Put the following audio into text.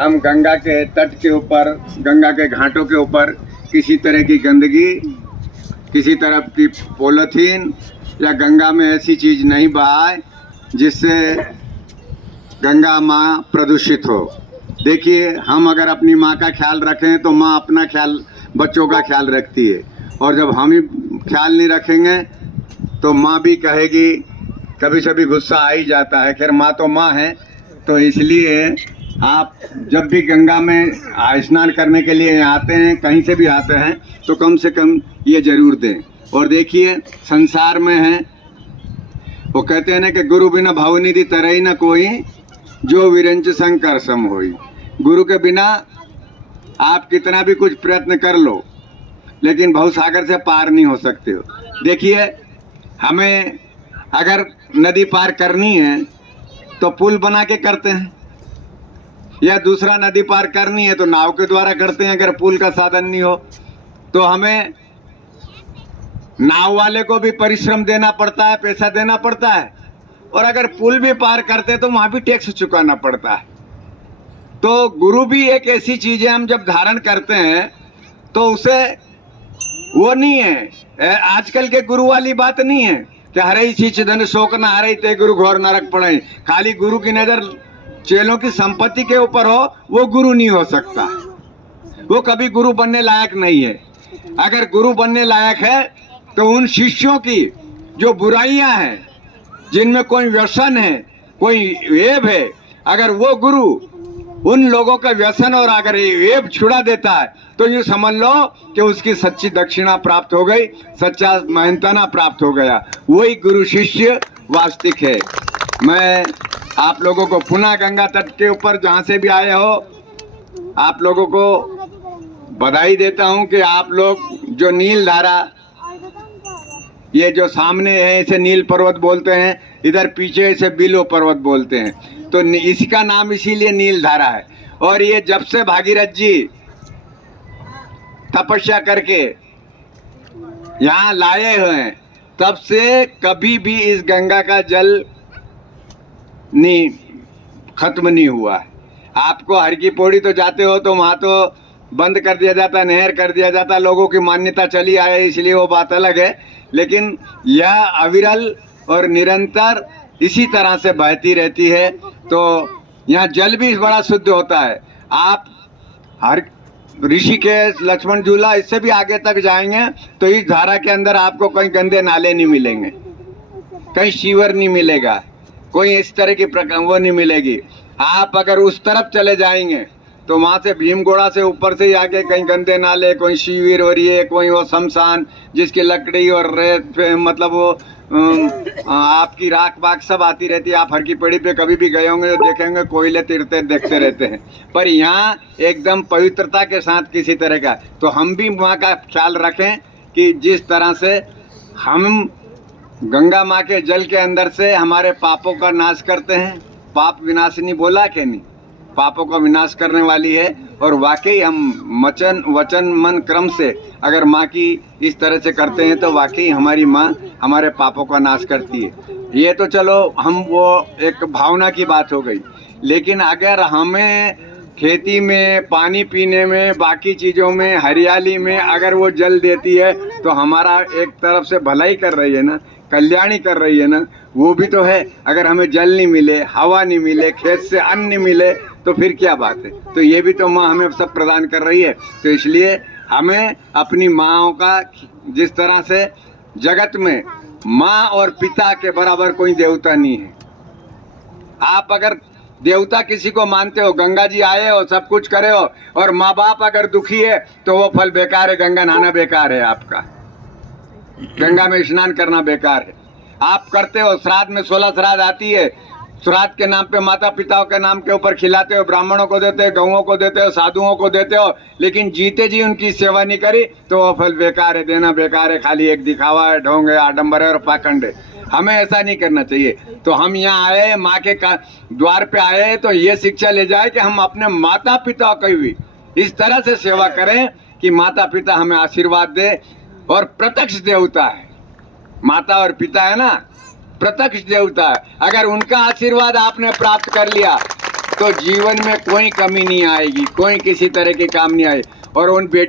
हम गंगा के तट के ऊपर, गंगा के घाटों के ऊपर किसी तरह की गंदगी, किसी तरह की पॉलीथीन या गंगा में ऐसी चीज़ नहीं बहाए जिससे गंगा माँ प्रदूषित हो। देखिए, हम अगर अपनी माँ का ख्याल रखें तो माँ अपना ख्याल, बच्चों का ख्याल रखती है, और जब हम ही ख्याल नहीं रखेंगे तो माँ भी कहेगी, कभी कभी गुस्सा आ ही जाता है। खैर, माँ तो माँ है, तो इसलिए आप जब भी गंगा में स्नान करने के लिए आते हैं, कहीं से भी आते हैं, तो कम से कम ये ज़रूर दें। और देखिए, संसार में है, वो कहते हैं ना कि गुरु बिना भावनिधि तरई न कोई, जो विरंच शंकर सम होई। गुरु के बिना आप कितना भी कुछ प्रयत्न कर लो, लेकिन भवसागर से पार नहीं हो सकते हो। देखिए, हमें अगर नदी पार करनी है तो पुल बना के करते हैं, या दूसरा नदी पार करनी है तो नाव के द्वारा करते हैं। अगर पुल का साधन नहीं हो तो हमें नाव वाले को भी परिश्रम देना पड़ता है, पैसा देना पड़ता है, और अगर पुल भी पार करते तो वहाँ भी टैक्स चुकाना पड़ता है। तो गुरु भी एक ऐसी चीज़ है, हम जब धारण करते हैं तो उसे वो नहीं है, आजकल के गुरु वाली बात नहीं है कि हरे चीज धन शोक न हरे ते गुरु घोर नरक पड़े। खाली गुरु की नज़र चेलों की संपत्ति के ऊपर हो, वो गुरु नहीं हो सकता, वो कभी गुरु बनने लायक नहीं है। अगर गुरु बनने लायक है तो उन शिष्यों की जो बुराइयां हैं, जिनमें कोई व्यसन है, कोई वेब है, अगर वो गुरु उन लोगों का व्यसन और अगर वेब छुड़ा देता है तो यूँ समझ लो कि उसकी सच्ची दक्षिणा प्राप्त हो गई, सच्चा मेहनताना प्राप्त हो गया। वही गुरु शिष्य वास्तविक है। मैं आप लोगों को पुनः गंगा तट के ऊपर जहाँ से भी आए हो, आप लोगों को बधाई देता हूँ कि आप लोग जो नील धारा, ये जो सामने है इसे नील पर्वत बोलते हैं, इधर पीछे इसे बिलो पर्वत बोलते हैं, तो इसका नाम इसीलिए नील धारा है। और ये जब से भागीरथ जी तपस्या करके यहाँ लाए हुए हैं, तब से कभी भी इस गंगा का जल नहीं खत्म नहीं हुआ है। आपको हर की पौड़ी तो जाते हो तो वहाँ तो बंद कर दिया जाता, नहर कर दिया जाता, लोगों की मान्यता चली आए, इसलिए वो बात अलग है। लेकिन यह अविरल और निरंतर इसी तरह से बहती रहती है, तो यहाँ जल भी बड़ा शुद्ध होता है। आप हर ऋषिकेश, लक्ष्मण झूला, इससे भी आगे तक जाएंगे तो इस धारा के अंदर आपको कहीं गंदे नाले नहीं मिलेंगे, कहीं सीवर नहीं मिलेगा, कोई इस तरह की प्रकार वो नहीं मिलेगी। आप अगर उस तरफ चले जाएंगे तो वहाँ से भीमगोड़ा से ऊपर से ही आके कहीं गंदे नाले, कोई शिविर हो रही है, कोई वो शमशान जिसकी लकड़ी और रेत मतलब वो आपकी राख बाख सब आती रहती है। आप हर की पेड़ी पे कभी भी गए होंगे तो देखेंगे कोयले तिरते देखते रहते हैं, पर यहाँ एकदम पवित्रता के साथ किसी तरह का। तो हम भी वहाँ का ख्याल रखें कि जिस तरह से हम गंगा माँ के जल के अंदर से हमारे पापों का नाश करते हैं। पाप विनाशिनी बोला कि नहीं, पापों का विनाश करने वाली है। और वाकई हम वचन मन क्रम से अगर माँ की इस तरह से करते हैं तो वाकई हमारी माँ हमारे पापों का नाश करती है। ये तो चलो हम वो एक भावना की बात हो गई, लेकिन अगर हमें खेती में, पानी पीने में, बाकी चीज़ों में, हरियाली में अगर वो जल देती है तो हमारा एक तरफ से भलाई कर रही है ना, कल्याणी कर रही है ना, वो भी तो है। अगर हमें जल नहीं मिले, हवा नहीं मिले, खेत से अन्न नहीं मिले तो फिर क्या बात है। तो ये भी तो माँ हमें सब प्रदान कर रही है। तो इसलिए हमें अपनी माँओं का, जिस तरह से जगत में माँ और पिता के बराबर कोई देवता नहीं है। आप अगर देवता किसी को मानते हो, गंगा जी आए हो, सब कुछ करे हो, और माँ बाप अगर दुखी है तो वो फल बेकार है, गंगा नहाना बेकार है, आपका गंगा में स्नान करना बेकार है। आप करते हो श्राद्ध में 16 श्राद्ध आती है, श्राद्ध के नाम पे माता पिताओं के नाम के ऊपर खिलाते हो, ब्राह्मणों को देते हो, गौओं को देते हो, साधुओं को देते हो, लेकिन जीते जी उनकी सेवा नहीं करी तो वो फल बेकार है, देना बेकार है, खाली एक दिखावा है, ढोंग है, आडंबर है और पाखंड है। हमें ऐसा नहीं करना चाहिए। तो हम यहाँ आए, माँ के द्वार पे आए तो ये शिक्षा ले जाए कि हम अपने माता पिता की भी इस तरह से सेवा करें कि माता पिता हमें आशीर्वाद दे। और प्रत्यक्ष देवता है, माता और पिता है ना, प्रत्यक्ष देवता है। अगर उनका आशीर्वाद आपने प्राप्त कर लिया तो जीवन में कोई कमी नहीं आएगी, कोई किसी तरह के काम नहीं आए। और उन बेटी